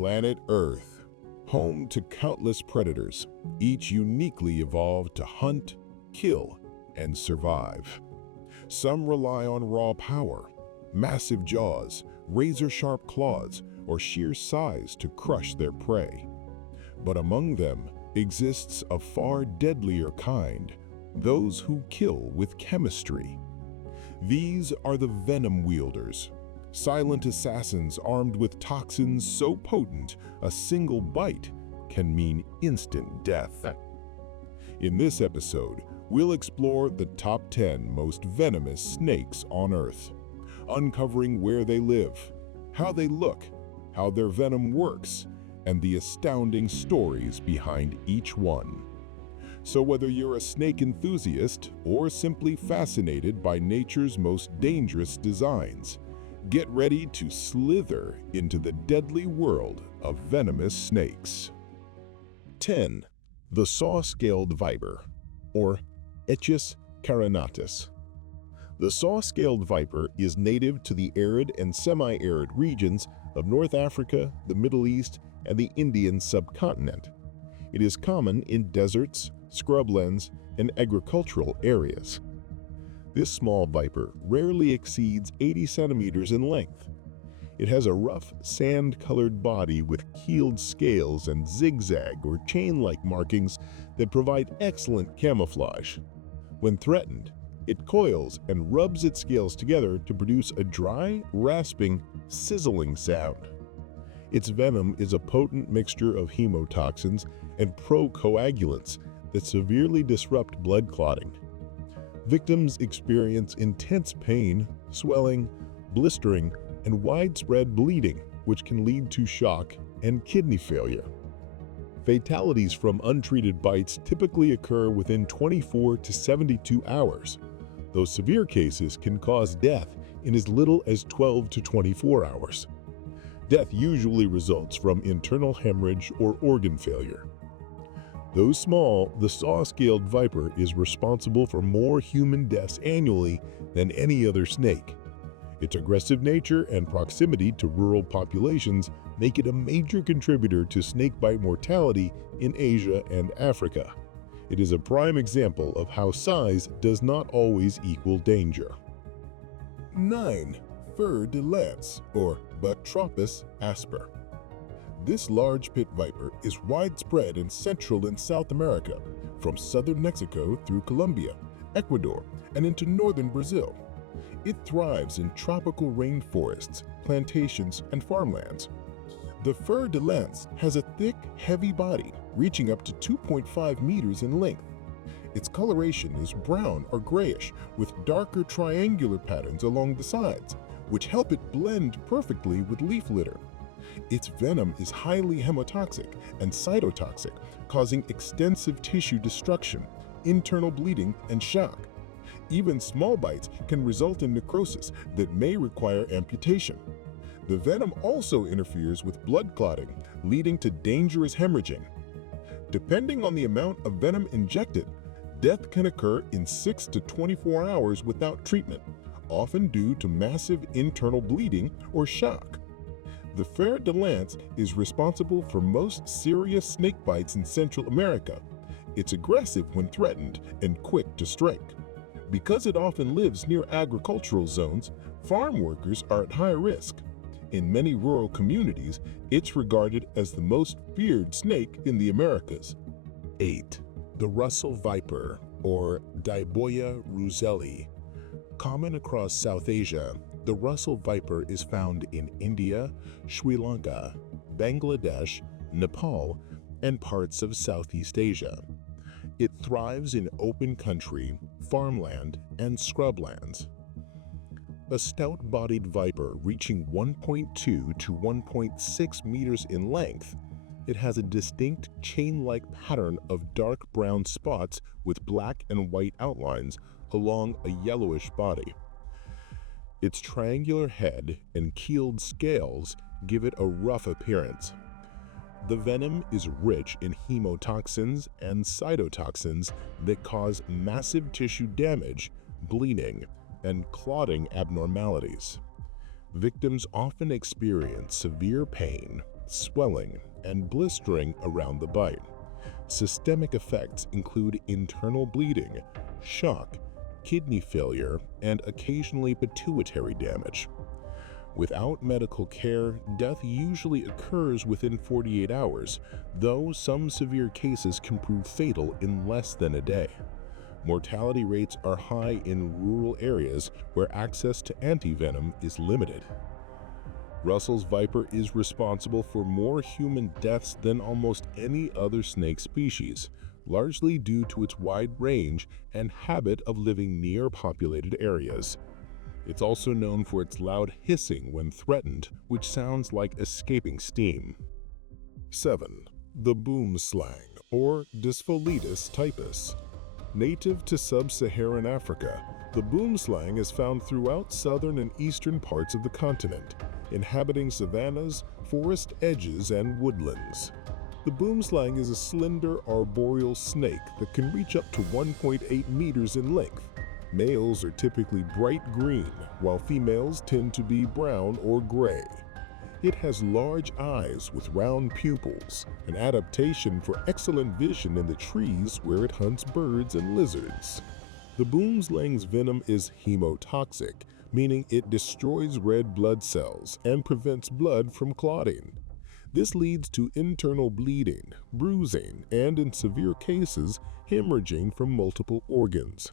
Planet Earth, home to countless predators, each uniquely evolved to hunt, kill, and survive. Some rely on raw power, massive jaws, razor-sharp claws, or sheer size to crush their prey. But among them exists a far deadlier kind, those who kill with chemistry. These are the venom wielders, silent assassins armed with toxins so potent a single bite can mean instant death. In this episode, we'll explore the top 10 most venomous snakes on Earth, uncovering where they live, how they look, how their venom works, and the astounding stories behind each one. So whether you're a snake enthusiast or simply fascinated by nature's most dangerous designs, get ready to slither into the deadly world of venomous snakes. 10. The saw-scaled viper, or Aedes carinatus. The saw-scaled viper is native to the arid and semi-arid regions of North Africa, the Middle East, and the Indian subcontinent. It is common in deserts, scrublands, and agricultural areas. This small viper rarely exceeds 80 centimeters in length. It has a rough, sand-colored body with keeled scales and zigzag or chain-like markings that provide excellent camouflage. When threatened, it coils and rubs its scales together to produce a dry, rasping, sizzling sound. Its venom is a potent mixture of hemotoxins and procoagulants that severely disrupt blood clotting. Victims experience intense pain, swelling, blistering, and widespread bleeding, which can lead to shock and kidney failure. Fatalities from untreated bites typically occur within 24 to 72 hours, though severe cases can cause death in as little as 12 to 24 hours. Death usually results from internal hemorrhage or organ failure. Though small, the saw-scaled viper is responsible for more human deaths annually than any other snake. Its aggressive nature and proximity to rural populations make it a major contributor to snakebite mortality in Asia and Africa. It is a prime example of how size does not always equal danger. 9. Fer-de-Lance, or Batrachus asper. This large pit viper is widespread in Central and South America, from southern Mexico through Colombia, Ecuador, and into northern Brazil. It thrives in tropical rainforests, plantations, and farmlands. The Fer-de-Lance has a thick, heavy body, reaching up to 2.5 meters in length. Its coloration is brown or grayish, with darker triangular patterns along the sides, which help it blend perfectly with leaf litter. Its venom is highly hemotoxic and cytotoxic, causing extensive tissue destruction, internal bleeding, and shock. Even small bites can result in necrosis that may require amputation. The venom also interferes with blood clotting, leading to dangerous hemorrhaging. Depending on the amount of venom injected, death can occur in 6 to 24 hours without treatment, often due to massive internal bleeding or shock. The Fer-de-Lance is responsible for most serious snake bites in Central America. It's aggressive when threatened and quick to strike. Because it often lives near agricultural zones, farm workers are at high risk. In many rural communities, it's regarded as the most feared snake in the Americas. 8. The Russell viper, or Diboia russelli. Common across South Asia, the Russell viper is found in India, Sri Lanka, Bangladesh, Nepal, and parts of Southeast Asia. It thrives in open country, farmland, and scrublands. A stout-bodied viper reaching 1.2 to 1.6 meters in length, it has a distinct chain-like pattern of dark brown spots with black and white outlines along a yellowish body. Its triangular head and keeled scales give it a rough appearance. The venom is rich in hemotoxins and cytotoxins that cause massive tissue damage, bleeding, and clotting abnormalities. Victims often experience severe pain, swelling, and blistering around the bite. Systemic effects include internal bleeding, shock, kidney failure, and occasionally pituitary damage. Without medical care, death usually occurs within 48 hours, though some severe cases can prove fatal in less than a day. Mortality rates are high in rural areas where access to antivenom is limited. Russell's viper is responsible for more human deaths than almost any other snake species, largely due to its wide range and habit of living near populated areas. It's also known for its loud hissing when threatened, which sounds like escaping steam. 7. The Boomslang, or Dyspholetus typus. Native to sub-Saharan Africa, the boomslang is found throughout southern and eastern parts of the continent, inhabiting savannas, forest edges, and woodlands. The boomslang is a slender arboreal snake that can reach up to 1.8 meters in length. Males are typically bright green, while females tend to be brown or gray. It has large eyes with round pupils, an adaptation for excellent vision in the trees where it hunts birds and lizards. The boomslang's venom is hemotoxic, meaning it destroys red blood cells and prevents blood from clotting. This leads to internal bleeding, bruising, and in severe cases, hemorrhaging from multiple organs.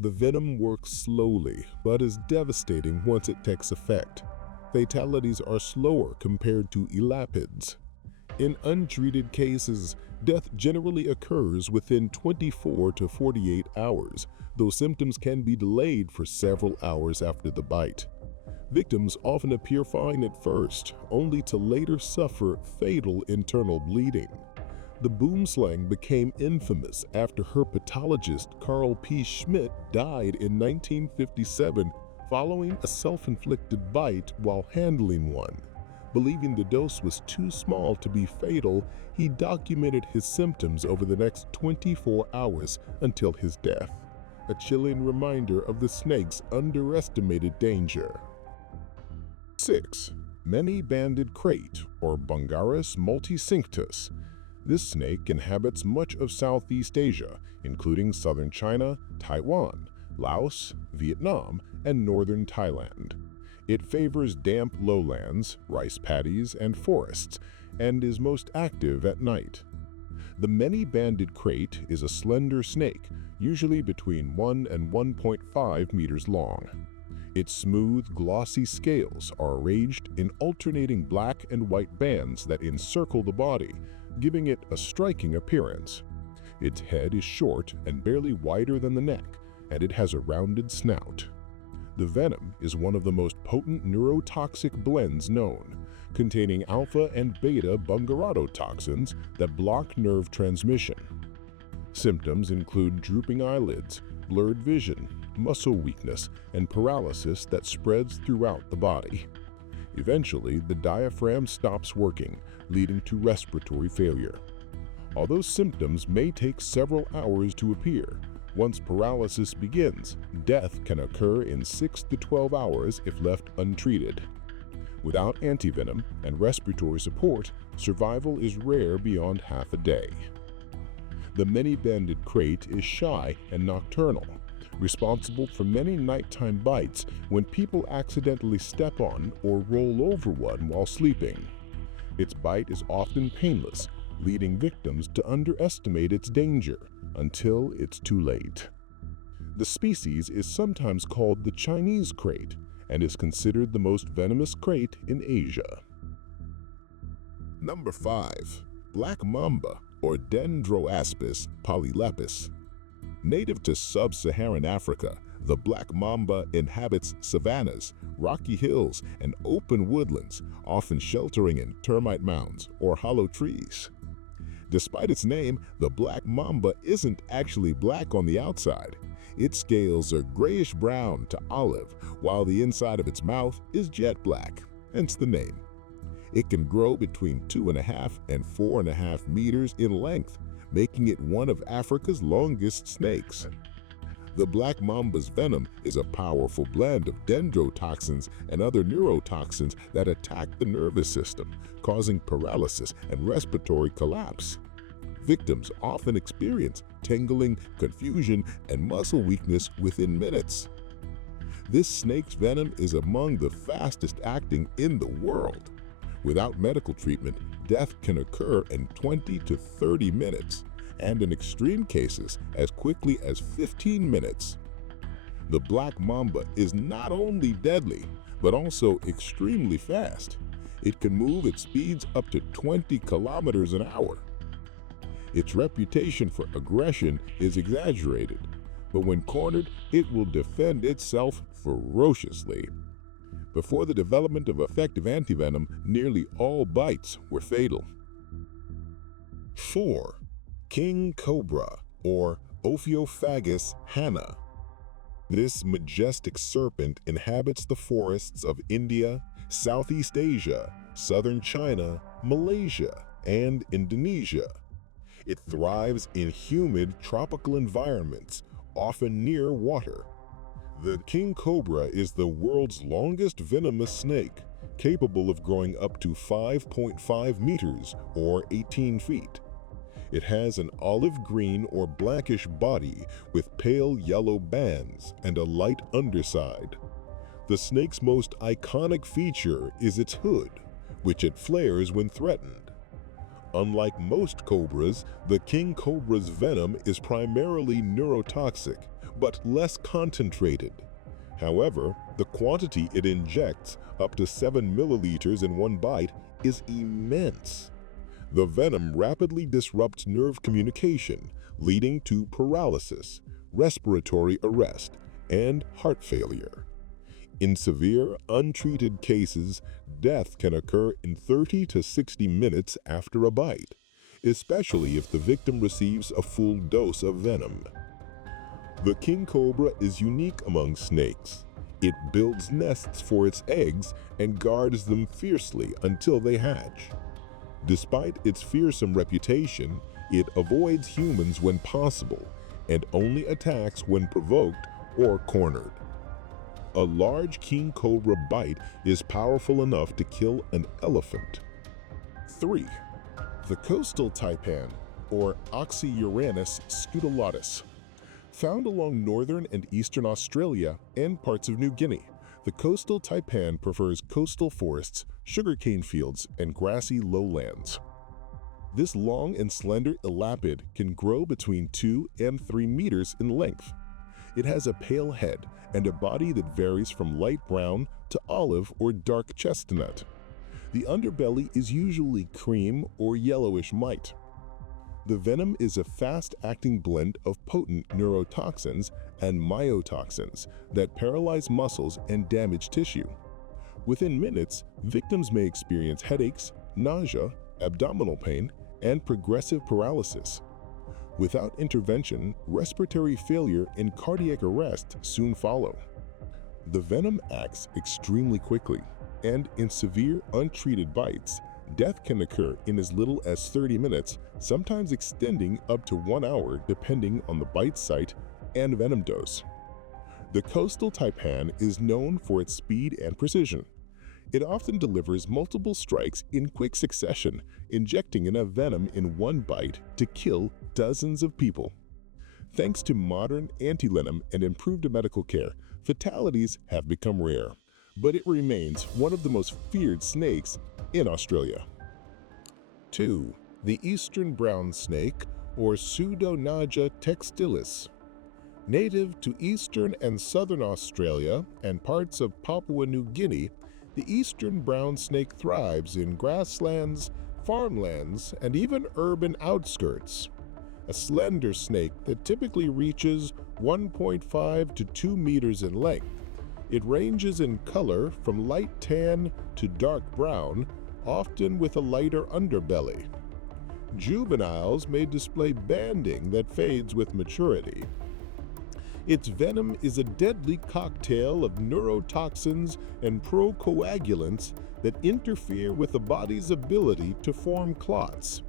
The venom works slowly, but is devastating once it takes effect. Fatalities are slower compared to elapids. In untreated cases, death generally occurs within 24 to 48 hours, though symptoms can be delayed for several hours after the bite. Victims often appear fine at first, only to later suffer fatal internal bleeding. The boomslang became infamous after herpetologist Carl P. Schmidt died in 1957 following a self-inflicted bite while handling one. Believing the dose was too small to be fatal, he documented his symptoms over the next 24 hours until his death, a chilling reminder of the snake's underestimated danger. 6. Many-banded krait, or Bungarus multicinctus. This snake inhabits much of Southeast Asia, including southern China, Taiwan, Laos, Vietnam, and northern Thailand. It favors damp lowlands, rice paddies, and forests, and is most active at night. The many-banded krait is a slender snake, usually between 1 and 1.5 meters long. Its smooth, glossy scales are arranged in alternating black and white bands that encircle the body, giving it a striking appearance. Its head is short and barely wider than the neck, and it has a rounded snout. The venom is one of the most potent neurotoxic blends known, containing alpha and beta bungarotoxins that block nerve transmission. Symptoms include drooping eyelids, blurred vision, muscle weakness, and paralysis that spreads throughout the body. Eventually, the diaphragm stops working, leading to respiratory failure. Although symptoms may take several hours to appear, once paralysis begins, death can occur in 6 to 12 hours if left untreated. Without antivenom and respiratory support, survival is rare beyond half a day. The many-banded krait is shy and nocturnal, responsible for many nighttime bites when people accidentally step on or roll over one while sleeping. Its bite is often painless, leading victims to underestimate its danger until it's too late. The species is sometimes called the Chinese krait and is considered the most venomous krait in Asia. Number 5. Black Mamba, or Dendroaspis polylepis. Native to sub-Saharan Africa, the black mamba inhabits savannas, rocky hills, and open woodlands, often sheltering in termite mounds or hollow trees. Despite its name, the black mamba isn't actually black on the outside. Its scales are grayish-brown to olive, while the inside of its mouth is jet black, hence the name. It can grow between 2.5 and 4.5 meters in length, making it one of Africa's longest snakes. The black mamba's venom is a powerful blend of dendrotoxins and other neurotoxins that attack the nervous system, causing paralysis and respiratory collapse. Victims often experience tingling, confusion, and muscle weakness within minutes. This snake's venom is among the fastest acting in the world. Without medical treatment, death can occur in 20 to 30 minutes, and in extreme cases, as quickly as 15 minutes. The black mamba is not only deadly, but also extremely fast. It can move at speeds up to 20 kilometers an hour. Its reputation for aggression is exaggerated, but when cornered, it will defend itself ferociously. Before the development of effective antivenom, nearly all bites were fatal. 4. King Cobra, or Ophiophagus hanna. This majestic serpent inhabits the forests of India, Southeast Asia, southern China, Malaysia, and Indonesia. It thrives in humid tropical environments, often near water. The king cobra is the world's longest venomous snake, capable of growing up to 5.5 meters or 18 feet. It has an olive green or blackish body with pale yellow bands and a light underside. The snake's most iconic feature is its hood, which it flares when threatened. Unlike most cobras, the king cobra's venom is primarily neurotoxic, but less concentrated. However, the quantity it injects, up to 7 milliliters in one bite, is immense. The venom rapidly disrupts nerve communication, leading to paralysis, respiratory arrest, and heart failure. In severe, untreated cases, death can occur in 30 to 60 minutes after a bite, especially if the victim receives a full dose of venom. The king cobra is unique among snakes. It builds nests for its eggs and guards them fiercely until they hatch. Despite its fearsome reputation, it avoids humans when possible and only attacks when provoked or cornered. A large king cobra bite is powerful enough to kill an elephant. 3. The coastal taipan, or Oxyuranus scutulatus. Found along northern and eastern Australia and parts of New Guinea, the coastal taipan prefers coastal forests, sugarcane fields, and grassy lowlands. This long and slender elapid can grow between 2 and 3 meters in length. It has a pale head and a body that varies from light brown to olive or dark chestnut. The underbelly is usually cream or yellowish mite. The venom is a fast-acting blend of potent neurotoxins and myotoxins that paralyze muscles and damage tissue. Within minutes, victims may experience headaches, nausea, abdominal pain, and progressive paralysis. Without intervention, respiratory failure and cardiac arrest soon follow. The venom acts extremely quickly, and in severe, untreated bites, death can occur in as little as 30 minutes, sometimes extending up to 1 hour depending on the bite site and venom dose. The coastal taipan is known for its speed and precision. It often delivers multiple strikes in quick succession, injecting enough venom in one bite to kill dozens of people. Thanks to modern antivenom and improved medical care, fatalities have become rare, but it remains one of the most feared snakes in Australia. 2. The eastern brown snake, or Pseudonaja textilis. Native to eastern and southern Australia and parts of Papua New Guinea, the eastern brown snake thrives in grasslands, farmlands, and even urban outskirts. A slender snake that typically reaches 1.5 to 2 meters in length. It ranges in color from light tan to dark brown, often with a lighter underbelly. Juveniles may display banding that fades with maturity. Its venom is a deadly cocktail of neurotoxins and procoagulants that interfere with the body's ability to form clots.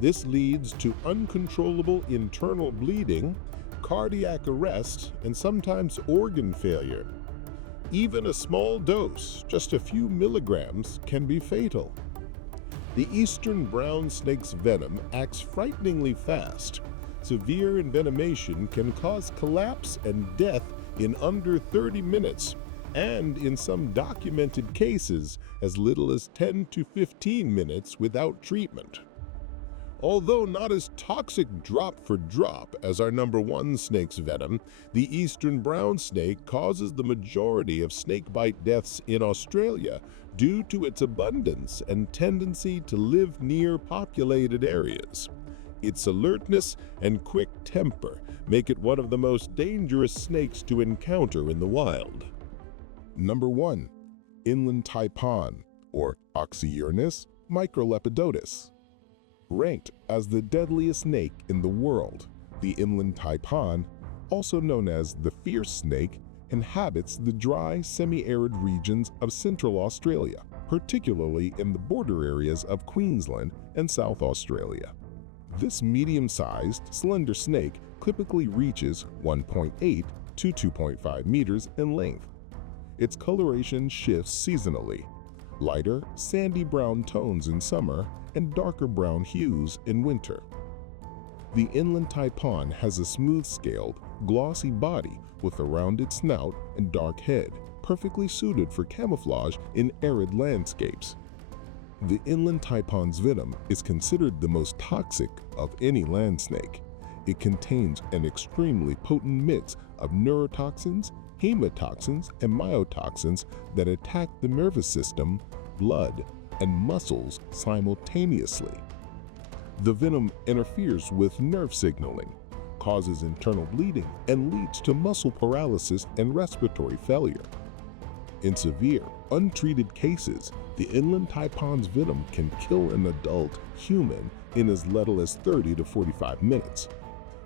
This leads to uncontrollable internal bleeding, of cardiac arrest and sometimes organ failure. Even a small dose, just a few milligrams, can be fatal. The eastern brown snake's venom acts frighteningly fast. Severe envenomation can cause collapse and death in under 30 minutes, and in some documented cases, as little as 10 to 15 minutes without treatment. Although not as toxic drop for drop as our number one snake's venom, the eastern brown snake causes the majority of snakebite deaths in Australia due to its abundance and tendency to live near populated areas. Its alertness and quick temper make it one of the most dangerous snakes to encounter in the wild. Number 1. Inland Taipan, or Oxyurinus microlepidotus. Ranked as the deadliest snake in the world, the inland taipan, also known as the fierce snake, inhabits the dry, semi-arid regions of central Australia, particularly in the border areas of Queensland and South Australia. This medium-sized, slender snake typically reaches 1.8 to 2.5 meters in length. Its coloration shifts seasonally: lighter, sandy brown tones in summer and darker brown hues in winter. The inland taipan has a smooth-scaled, glossy body with a rounded snout and dark head, perfectly suited for camouflage in arid landscapes. The inland taipan's venom is considered the most toxic of any land snake. It contains an extremely potent mix of neurotoxins, hemotoxins, and myotoxins that attack the nervous system, blood, and muscles simultaneously. The venom interferes with nerve signaling, causes internal bleeding, and leads to muscle paralysis and respiratory failure. In severe, untreated cases, the inland taipan's venom can kill an adult human in as little as 30 to 45 minutes.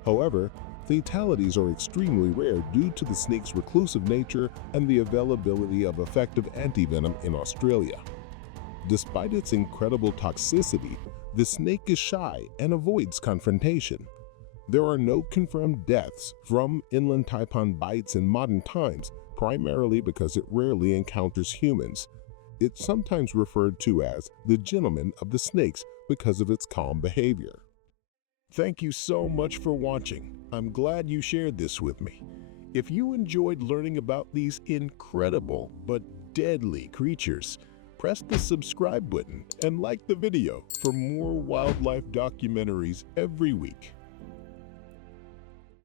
However, fatalities are extremely rare due to the snake's reclusive nature and the availability of effective antivenom in Australia. Despite its incredible toxicity, the snake is shy and avoids confrontation. There are no confirmed deaths from inland taipan bites in modern times, primarily because it rarely encounters humans. It's sometimes referred to as the gentleman of the snakes because of its calm behavior. Thank you so much for watching. I'm glad you shared this with me. If you enjoyed learning about these incredible but deadly creatures, press the subscribe button and like the video for more wildlife documentaries every week.